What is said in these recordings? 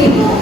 Bank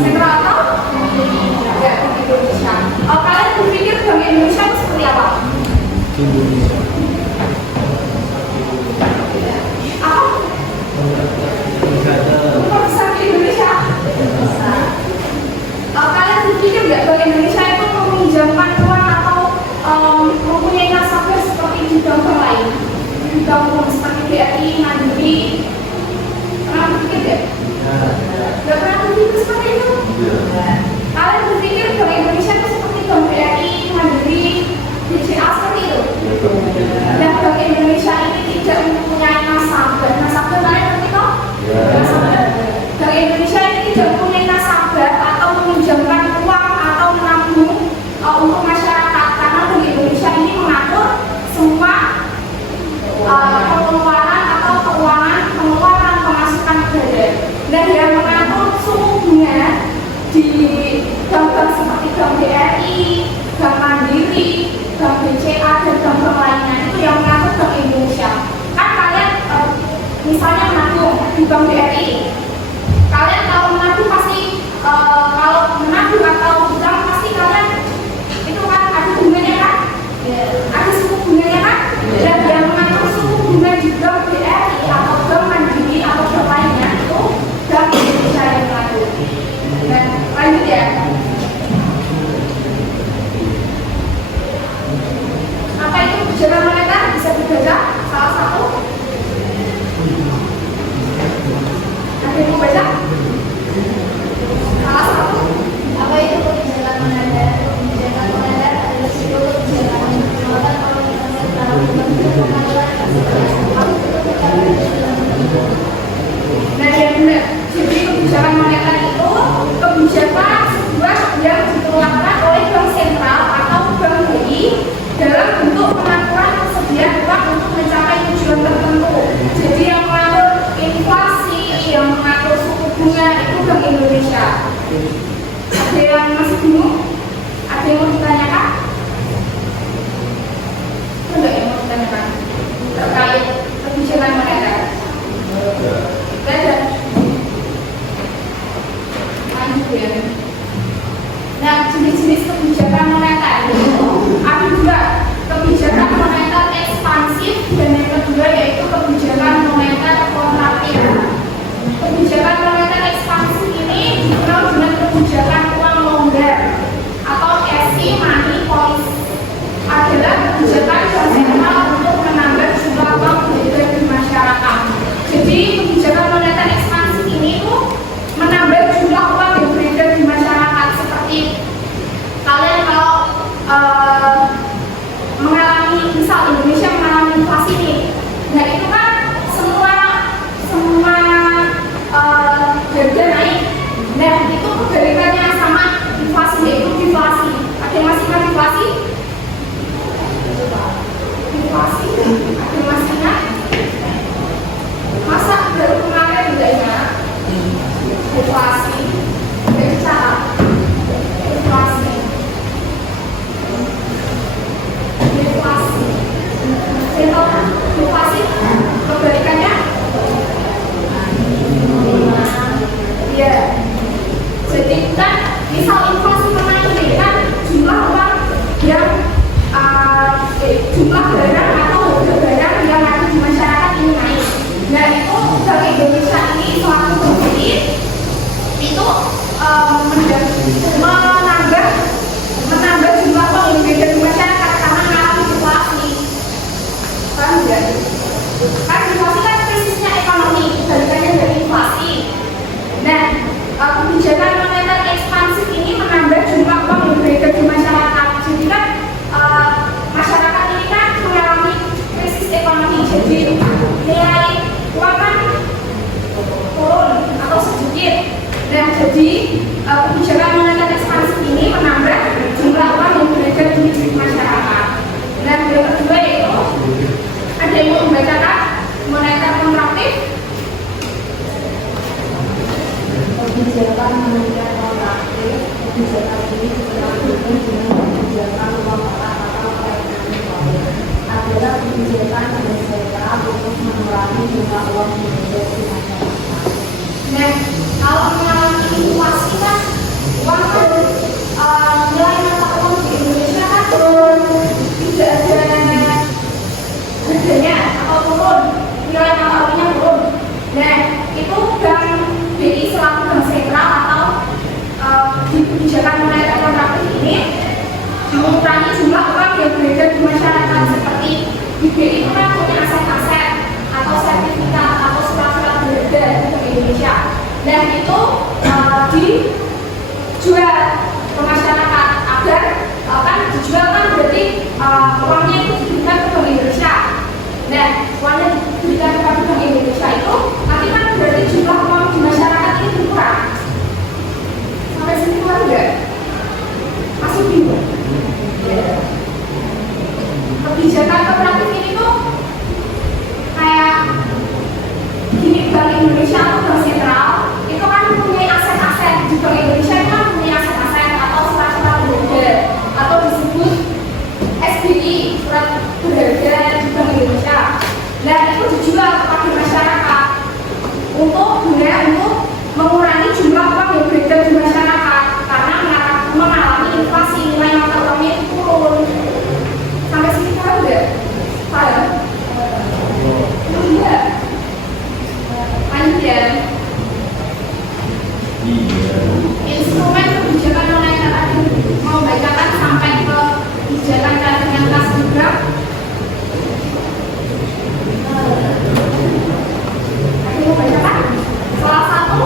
Sentral atau ya, Indonesia. Kalian berpikir Indonesia itu seperti apa? Apa? Bukan besar di Indonesia. Kalian berpikir nggak bahwa Indonesia itu meminjamkan uang atau mempunyai nasabah seperti di bank lain, di bank seperti BRI, Mandiri? Pernah berpikir nggak? Nggak pernah berpikir seperti itu. Kalian berpikir bahwa Indonesia itu seperti bank BRI, Mandiri, BCA seperti itu? Dan bank Indonesia ini tidak mempunyai nasabah. Nasabah kalian ngerti kok? Bank Indonesia ini tidak mempunyai nasabah atau meminjamkan uang atau menabung untuk masyarakat, karena Bank Indonesia ini mengatur semua pengeluaran atau keuangan, pengeluaran, pemasukan negara. Dan yang mengatur suku bunga di bank-bank seperti Bank BRI, Bank Mandiri, Bank BCA, dan bank-bank lainnya itu yang mengatur Bank Indonesia. Kan kalian misalnya menabung di Bank BRI, kalian kalau menabung pasti kalau menabung atau hutang pasti kalian itu kan ada bunganya kan, ada suku bunganya kan, dan yang mengatur suku bunga di Bank BRI atau Bank Mandiri atau bank lainnya itu Bank Indonesia yang mengatur. Dan lanjut ya. Apa itu kebijakan moneter? Bisa dibaca salah satu. Ada yang mau baca? Salah satu. Apa itu kebijakan moneter? Kebijakan moneter adalah sebuah kebijakan yang berkaitan Nah, yang benar. Jadi kebijakan moneter itu kebijakan sebuah yang dikeluarkan oleh bank sentral atau bank BI dalam bentuk pengaturan persediaan uang untuk mencapai tujuan tertentu. Jadi yang mengatur inflasi, yang mengatur suku bunga itu Bank Indonesia. Ada yang masih bingung? Ada yang mau ditanyakan? Ada yang mau ditanyakan terkait kebijakan moneter? Ada. Lanjut ya. Nah, jenis-jenis kebijakan moneter ada dua, kebijakan moneter ekspansif dan yang kedua yaitu kebijakan moneter kontraktif. Kebijakan moneter ekspansif ini dikenal dengan kebijakan uang longgar atau easy money policy. Adalah kebijakan yang sentral untuk menambah jumlah uang beredar di masyarakat. Jadi kebijakan moneter ekspansif ini tuh menambah jumlah uang yang beredar di masyarakat. Seperti kalian kalau mengalami, misal Indonesia mengalami inflasi nih, nah itu kan semua harga naik. Nah itu kebalikannya sama inflasi, yaitu deflasi. Ada yang masih ingat deflasi? Deflasi, ada yang masih ingat? Masa baru kemarin tidak ingat? Deflasi, dari cara deflasi. Deflasi. Saya tahu kan? Deflasi kebalikannya? Ya. Jadi kan misal inflasi menaik ini kan jumlah uang yang jumlah barang atau harga barang yang ada di masyarakat ini naik. Nah itu Bank Indonesia ini selaku pembeli itu menambah jumlah uang yang beredar di masyarakat karena mengalami inflasi. Paham nggak? Kan inflasi kan krisisnya ekonomi, kebalikannya dari inflasi. Nah, kebijakan moneter ekspansif ini menambah jumlah uang yang beredar di masyarakat. Jadi kan masyarakat ini kan mengalami krisis ekonomi. Jadi nilai uang kan turun atau sedikit. Nah, jadi kebijakan moneter ekspansif jumlah uang yang beredar di masyarakat seperti di BI itu kan punya aset-aset atau sertifikat atau surat-surat beredar di Indonesia. Dan itu dijual ke masyarakat agar kan dijual kan berarti uangnya itu diberikan ke Bank Indonesia. Nah, uangnya diberikan ke Bank Indonesia itu nanti kan berarti jumlah uang di masyarakat ini berkurang. Sampai sini kurang nggak? Masih bingung? Kebijakan kooperatif ini tuh kayak gini, Bank Indonesia atau Bank Sentral itu kan punya aset-aset. Di Bank Indonesia itu kan punya aset-aset atau surat-surat berharga atau disebut SBI, surat berharga di Bank Indonesia. Nah, itu dijual kepada masyarakat untuk mengurangi jumlah uang yang beredar di masyarakat karena mengalami inflasi, nilai mata uangnya itu turun. Sampai sini paham nggak? Paham? Iya. Panjang. Instrumen kebijakan moneter tadi mau bacakan sampai ke kebijakan cadangan kas juga. Tadi mau bacakan salah satu.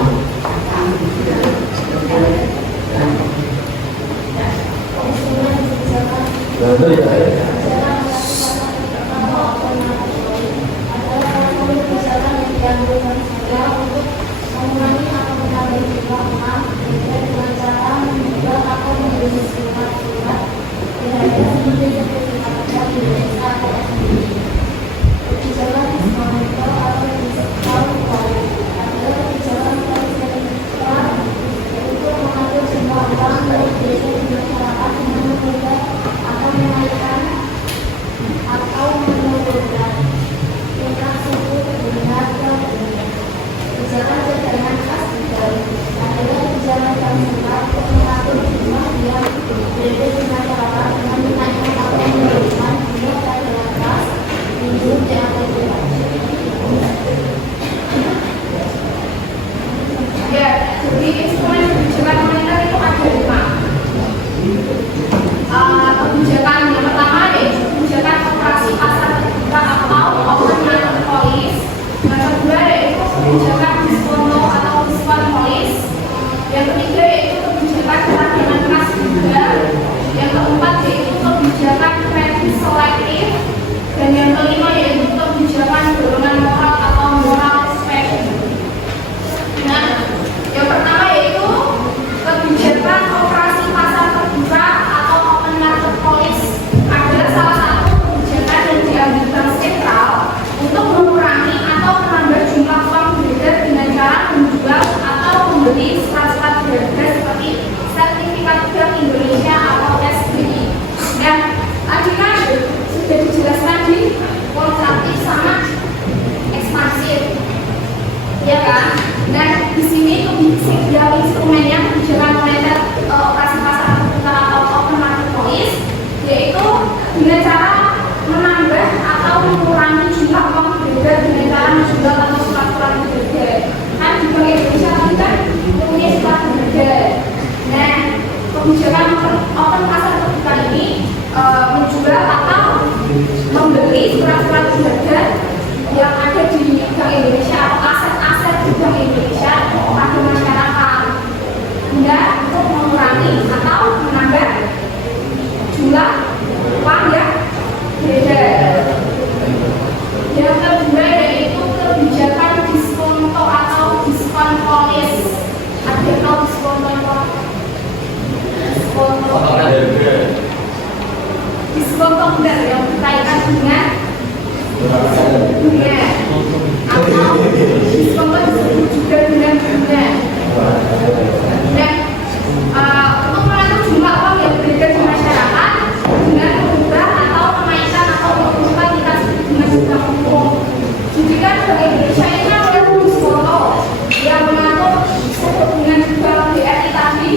Kebijakan open pasar terbuka ini menjual atau membeli surat-surat berharga yang ada di Bank Indonesia atau aset-aset di Bank Indonesia pada masyarakat guna untuk mengurangi atau menambah jumlah uang yang beredar. Yang kedua yaitu kebijakan diskonto atau diskon polis. Ada tahu diskonto apa? Diskonto benar yang berkaitan dengan bunga atau diskonto disebut juga dengan bunga. Dan untuk mengatur jumlah uang yang beredar di masyarakat dengan mengubah atau menaikkan atau mengubah tingkat suku bunga secara umum. Jadi kan Bank Indonesia ini kan oleh diskonto yang mengatur suku bunga di bank BRI tadi,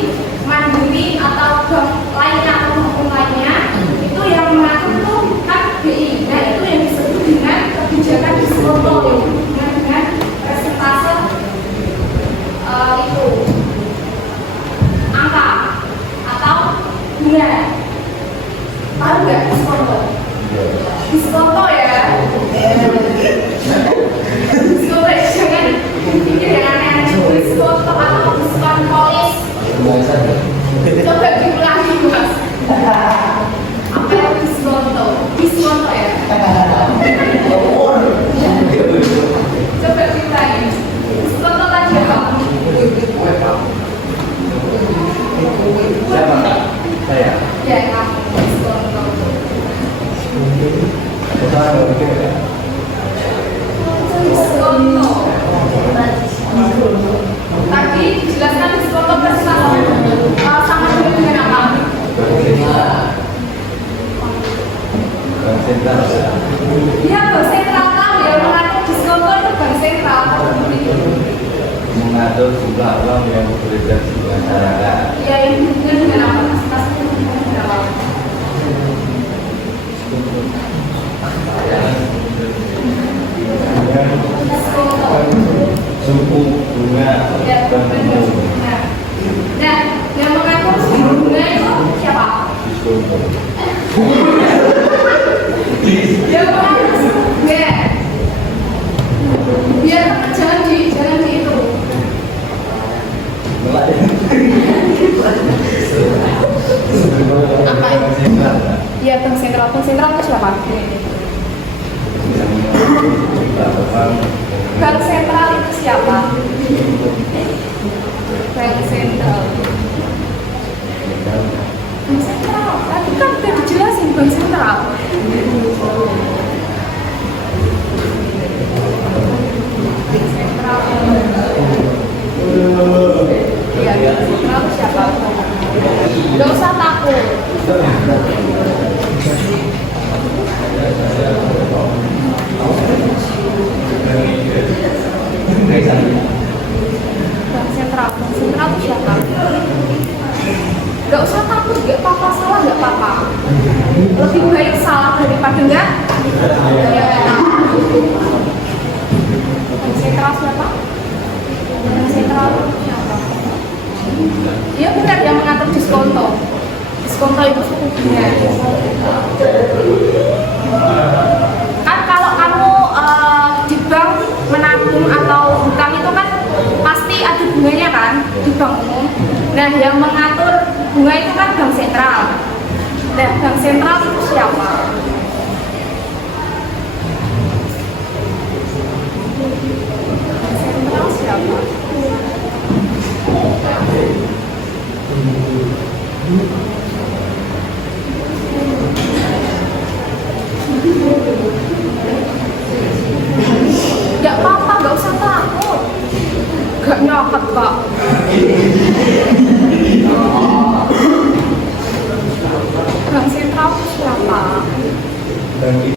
Mandiri atau bank lainnya atau maupun lainnya itu yang mengatur itu kan BI. Nah itu yang disebut dengan kebijakan diskonto yang dengan nggak diskonto? Diskonto ya. Diskonto ya, jangan pikir yang aneh-aneh. Diskonto atau diskon polis. Coba diulangi mas. Apa yang diskonto? Diskonto ya. Coba ceritain. Diskonto tadi apa? Siapa kak? Saya. Ya kamu diskonto. Saya nggak pikir ya. Diskonto. Tadi jelaskan diskonto sama dengan apa? Bank sentral. Iya, bank sentral tahu ya, mengatur diskonto itu bank sentral. Mengatur jumlah uang yang beredar di masyarakat. Ya, ini hubungan dengan apa? Kasih hubungan dengan apa? Diskonto. Suku bunga Ya, tertentu. Nah, yang mengatur suku bunga itu siapa? Diskonto. Yang mengatur suku bunga. Biar jangan di itu. Apa itu? Bank sentral. Kak. Iya, bank sentral. Bank sentral itu siapa? Yang mengatur jumlah uang. Bank sentral itu siapa? Bank sentral. Bank sentral. Tadi kan udah dijelasin bank sentral. Bank sentral. Iya, bank sentral itu siapa? Gak usah takut. Bank sentral itu siapa? Gak usah takut, gak apa-apa, salah gak apa-apa. Lebih baik salah daripada enggak. Bank sentral siapa? Bank sentral siapa? Iya benar, yang mengatur diskonto. Diskonto itu suku bunga. Kan kalau kamu di bank menabung atau hutang itu kan pasti ada bunganya kan di bank umum. Nah, yang mengatur bunga itu kan bank sentral. Nah, bank sentral itu siapa? Bank sentral siapa? Gak apa-apa, gak usah takut. Gak nyokot kok. Bank sentral itu siapa? Bank